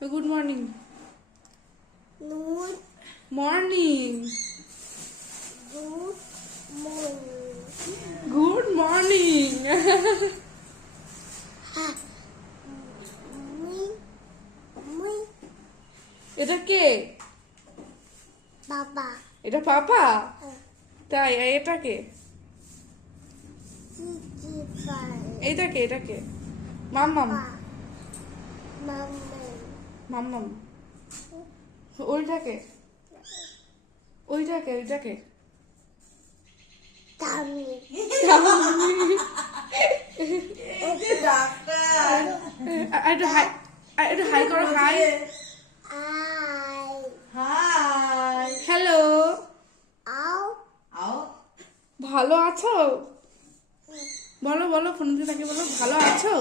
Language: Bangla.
Good morning. Good morning. morning. Good morning. Me, এটা কে? Baba, এটা পাপা? তাই, আর এটা কে? Kiki, Pai, এইটা কে? এটা কে? মাম্মাম। Mama, মাম্মাম। ওইটা কে? ওইটা কে? ওইটা কে? Tummy, একটু হাই, একটু হাই করো, hi. I, hi. Hello, Ow, আও। ভালো আছো? বলো বলো, ফোন দিয়ে তাকে বলো, ভালো আছো?